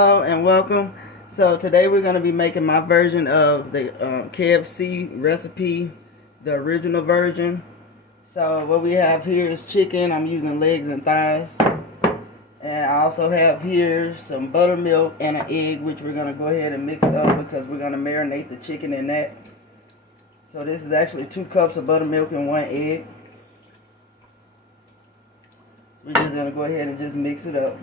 Hello and welcome. So today we're going to be making my version of the KFC recipe, the original version. So what we have here is chicken. I'm using legs and thighs. And I also have here some buttermilk and an egg, which we're going to go ahead and mix up because we're going to marinate the chicken in that. So this is actually 2 cups of buttermilk and 1 egg. We're just going to go ahead and just mix it up.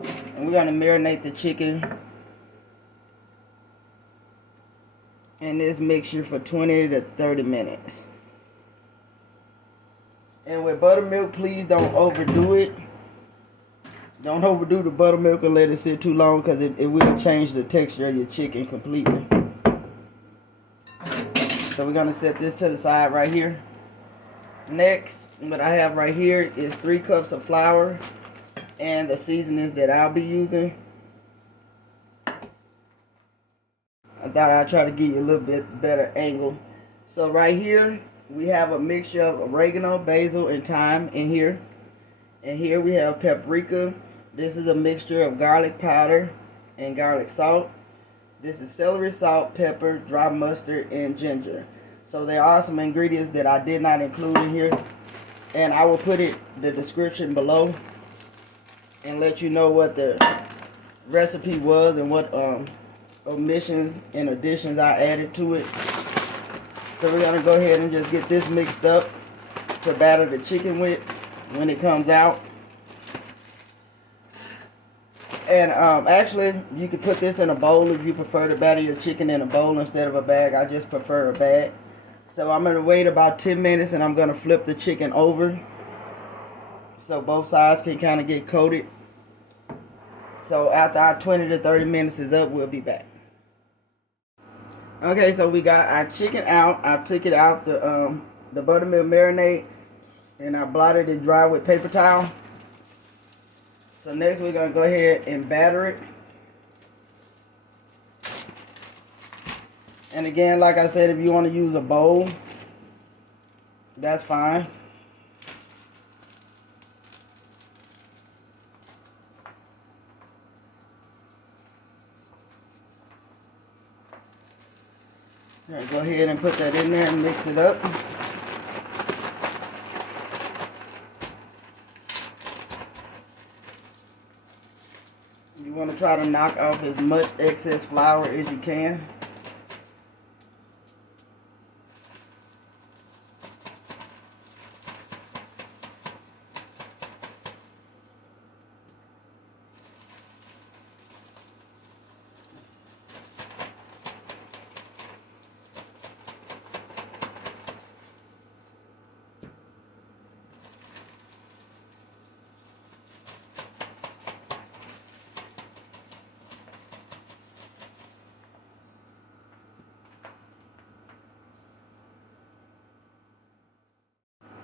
And we're going to marinate the chicken in this mixture for 20 to 30 minutes. And with buttermilk, please don't overdo it. Don't overdo the buttermilk and let it sit too long because it will change the texture of your chicken completely. So we're going to set this to the side right here. Next, what I have right here is 3 cups of flour and the seasonings that I'll be using. I thought I'd try to give you a little bit better angle. So right here, we have a mixture of oregano, basil, and thyme in here. And here we have paprika. This is a mixture of garlic powder and garlic salt. This is celery salt, pepper, dry mustard, and ginger. So there are some ingredients that I did not include in here. And I will put the description below and let you know what the recipe was and what omissions and additions I added to it. So we're going to go ahead and just get this mixed up to batter the chicken with when it comes out. And actually, you could put this in a bowl if you prefer to batter your chicken in a bowl instead of a bag. I just prefer a bag. So I'm going to wait about 10 minutes and I'm going to flip the chicken over so both sides can kind of get coated. So after our 20 to 30 minutes is up, we'll be back. Okay, so we got our chicken out. I took it out the buttermilk marinade and I blotted it dry with paper towel. So next we're going to go ahead and batter it. And again, like I said, if you want to use a bowl, that's fine. Right, go ahead and put that in there and mix it up. You want to try to knock off as much excess flour as you can.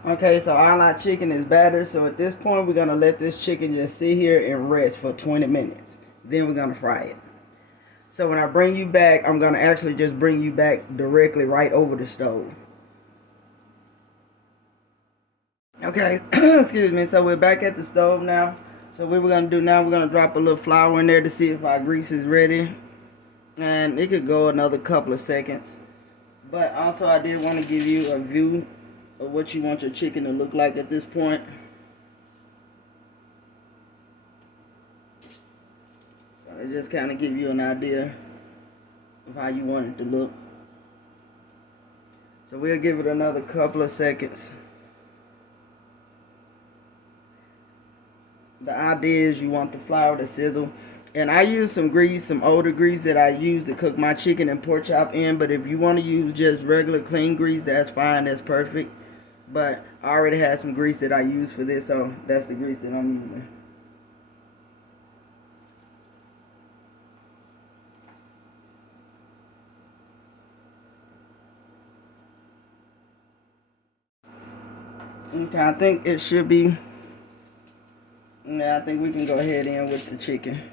Okay, so all our chicken is battered. So at this point, we're going to let this chicken just sit here and rest for 20 minutes. Then we're going to fry it. So when I bring you back, I'm going to actually just bring you back directly right over the stove. Okay, excuse me. So we're back at the stove now. So what we're going to do now, we're going to drop a little flour in there to see if our grease is ready. And it could go another couple of seconds. But also I did want to give you a view of what you want your chicken to look like at this point. So it just kind of give you an idea of how you want it to look. So we'll give it another couple of seconds. The idea is you want the flour to sizzle. And I use some grease, some older grease that I use to cook my chicken and pork chop in. But if you want to use just regular clean grease, that's fine, that's perfect. But I already have some grease that I use for this, so that's the grease that I'm using. Okay, I think it should be. Yeah, I think we can go ahead in with the chicken.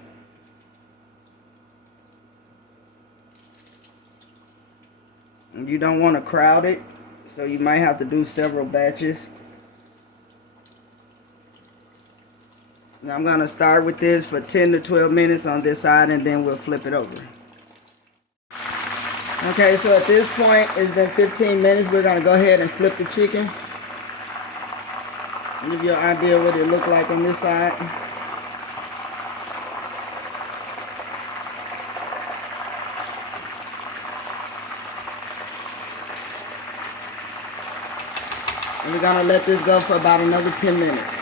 You don't want to crowd it, so you might have to do several batches. Now I'm gonna start with this for 10 to 12 minutes on this side, and then we'll flip it over. Okay, so at this point, it's been 15 minutes. We're gonna go ahead and flip the chicken. Give you an idea what it looked like on this side. And we're gonna let this go for about another 10 minutes.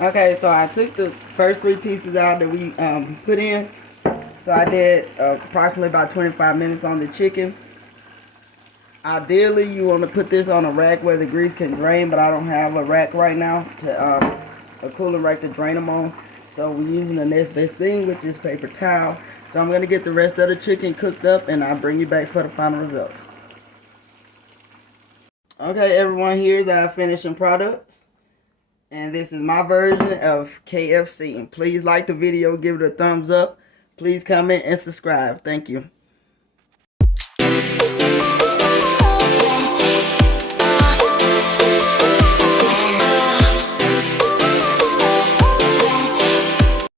Okay, so I took the first 3 pieces out that we put in. So I did approximately about 25 minutes on the chicken. Ideally, you want to put this on a rack where the grease can drain, but I don't have a rack right now, a cooling rack to drain them on. So we're using the next best thing, which is paper towel. So I'm going to get the rest of the chicken cooked up, and I'll bring you back for the final results. Okay, everyone, here's our finishing products. And this is my version of KFC. Please like the video, give it a thumbs up. Please comment and subscribe. Thank you.